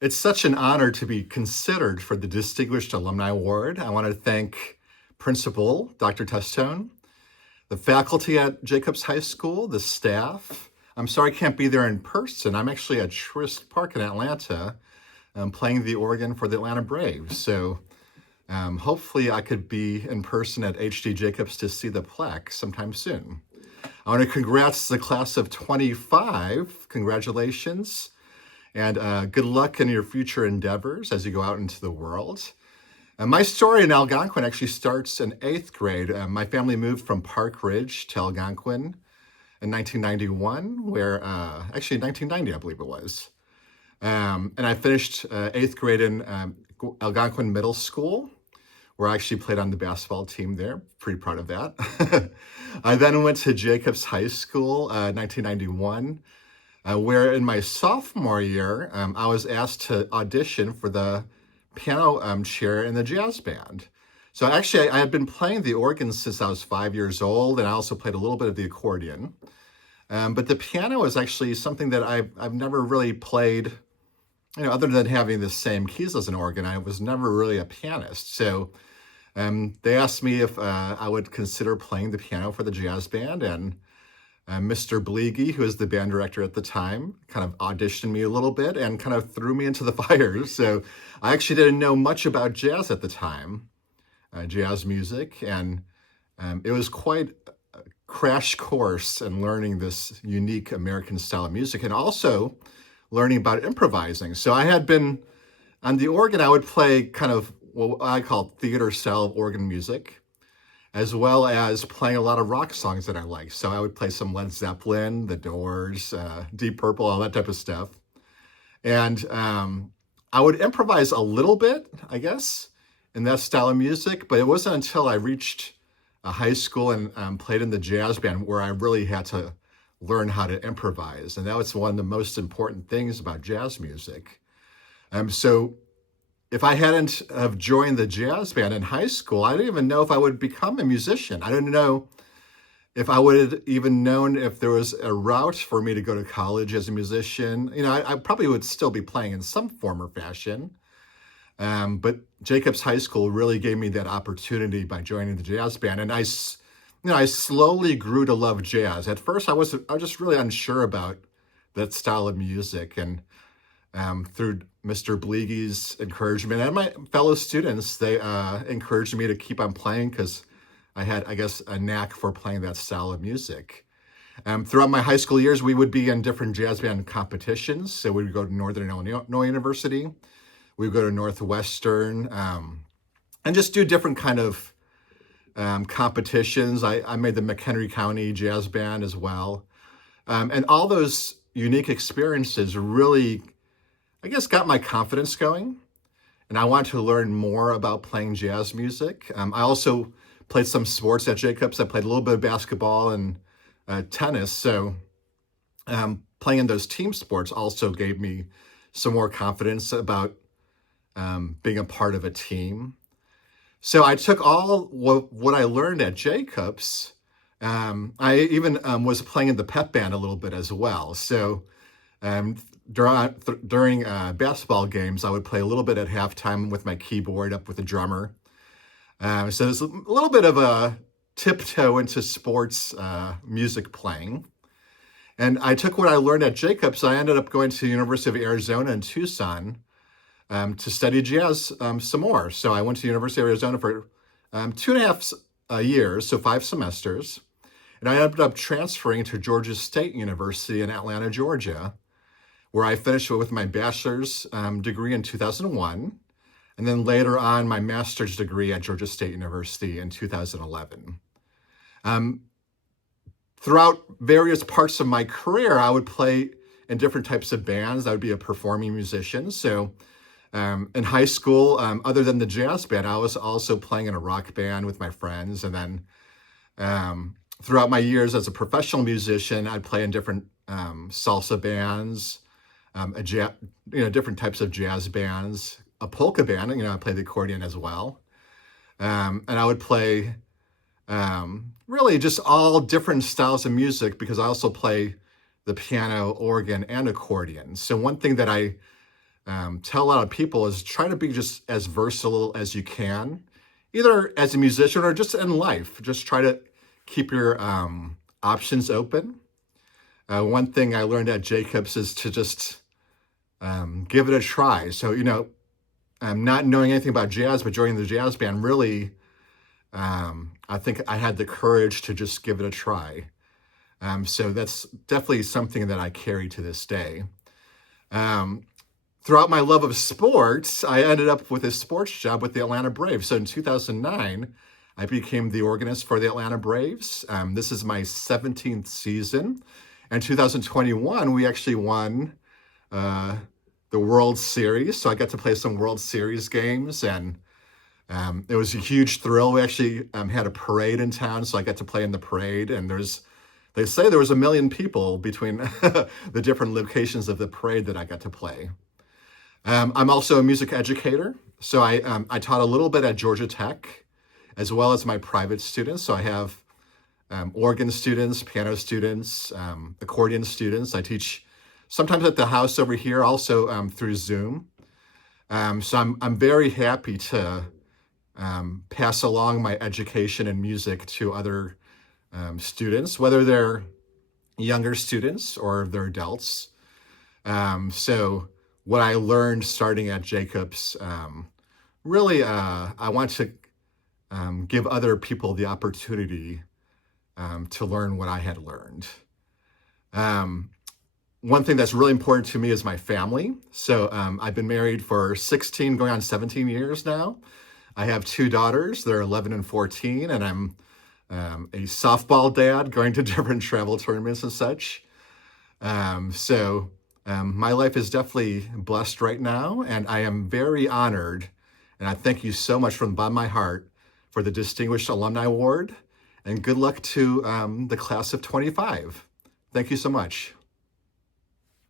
It's such an honor to be considered for the Distinguished Alumni Award. I want to thank Principal Dr. Testone, the faculty at Jacobs High School, the staff. I'm sorry I can't be there in person. I'm actually at Truist Park in Atlanta playing the organ for the Atlanta Braves. So hopefully I could be in person at HD Jacobs to see the plaque sometime soon. I want to congrats the class of 25. Congratulations. And good luck in your future endeavors as you go out into the world. My story in Algonquin actually starts in 8th grade. My family moved from Park Ridge to Algonquin in 1991, actually 1990, I believe it was. And I finished 8th grade in Algonquin Middle School, where I actually played on the basketball team there. Pretty proud of that. I then went to Jacobs High School, 1991. Where in my sophomore year, I was asked to audition for the piano chair in the jazz band. So actually, I had been playing the organ since I was 5 years old, and I also played a little bit of the accordion. But the piano is actually something that I've never really played, other than having the same keys as an organ. I was never really a pianist. So they asked me if I would consider playing the piano for the jazz band, and Mr. Bleege, who was the band director at the time, kind of auditioned me a little bit and kind of threw me into the fire. So I actually didn't know much about jazz at the time, jazz music, and it was quite a crash course in learning this unique American style of music and also learning about improvising. So I had been on the organ, I would play kind of what I call theater style organ music, as well as playing a lot of rock songs that I like. So I would play some Led Zeppelin, The Doors, Deep Purple, all that type of stuff. And I would improvise a little bit, I guess, in that style of music, but it wasn't until I reached high school and played in the jazz band where I really had to learn how to improvise. And that was one of the most important things about jazz music. So if I hadn't have joined the jazz band in high school, I didn't even know if I would become a musician. I didn't know if I would have even known if there was a route for me to go to college as a musician. I probably would still be playing in some form or fashion. But Jacobs High School really gave me that opportunity by joining the jazz band. And I slowly grew to love jazz. At first, I was just really unsure about that style of music. And through Mr. Bleege's encouragement and my fellow students, they encouraged me to keep on playing because I had, I guess, a knack for playing that style of music. Throughout my high school years, we would be in different jazz band competitions. So we would go to Northern Illinois University, we would go to Northwestern, and just do different kind of competitions. I made the McHenry County Jazz Band as well. And all those unique experiences really, I guess, got my confidence going, and I wanted to learn more about playing jazz music. I also played some sports at Jacobs. I played a little bit of basketball and tennis. So playing in those team sports also gave me some more confidence about being a part of a team. So I took all what I learned at Jacobs. I even was playing in the pep band a little bit as well. So during basketball games, I would play a little bit at halftime with my keyboard up with the drummer. So it's a little bit of a tiptoe into sports music playing. And I took what I learned at Jacobs. I ended up going to the University of Arizona in Tucson to study jazz some more. So I went to the University of Arizona for 2.5 years, so 5 semesters. And I ended up transferring to Georgia State University in Atlanta, Georgia, where I finished with my bachelor's degree in 2001, and then later on my master's degree at Georgia State University in 2011. Throughout various parts of my career, I would play in different types of bands. I would be a performing musician. So in high school, other than the jazz band, I was also playing in a rock band with my friends. And then throughout my years as a professional musician, I'd play in different salsa bands, different types of jazz bands, a polka band. I play the accordion as well. And I would play really just all different styles of music because I also play the piano, organ, and accordion. So one thing that I tell a lot of people is try to be just as versatile as you can, either as a musician or just in life. Just try to keep your options open. One thing I learned at Jacobs is to just give it a try. So, not knowing anything about jazz, but joining the jazz band really, I think I had the courage to just give it a try. So that's definitely something that I carry to this day. Throughout my love of sports, I ended up with a sports job with the Atlanta Braves. So in 2009, I became the organist for the Atlanta Braves. This is my 17th season. In 2021, we actually won the World Series. So I got to play some World Series games, and it was a huge thrill. We actually had a parade in town, so I got to play in the parade. And they say there was 1 million people between the different locations of the parade that I got to play. I'm also a music educator. So I taught a little bit at Georgia Tech, as well as my private students. So I have organ students, piano students, accordion students. I teach sometimes at the house over here, also through Zoom. So I'm very happy to pass along my education in music to other students, whether they're younger students or they're adults. So what I learned starting at Jacobs, really, I want to give other people the opportunity to learn what I had learned. One thing that's really important to me is my family. So I've been married for 16, going on 17 years now. I have 2 daughters. They're 11 and 14, and I'm a softball dad going to different travel tournaments and such. So my life is definitely blessed right now, and I am very honored, and I thank you so much from the bottom of my heart for the Distinguished Alumni Award, and good luck to the class of 25. Thank you so much.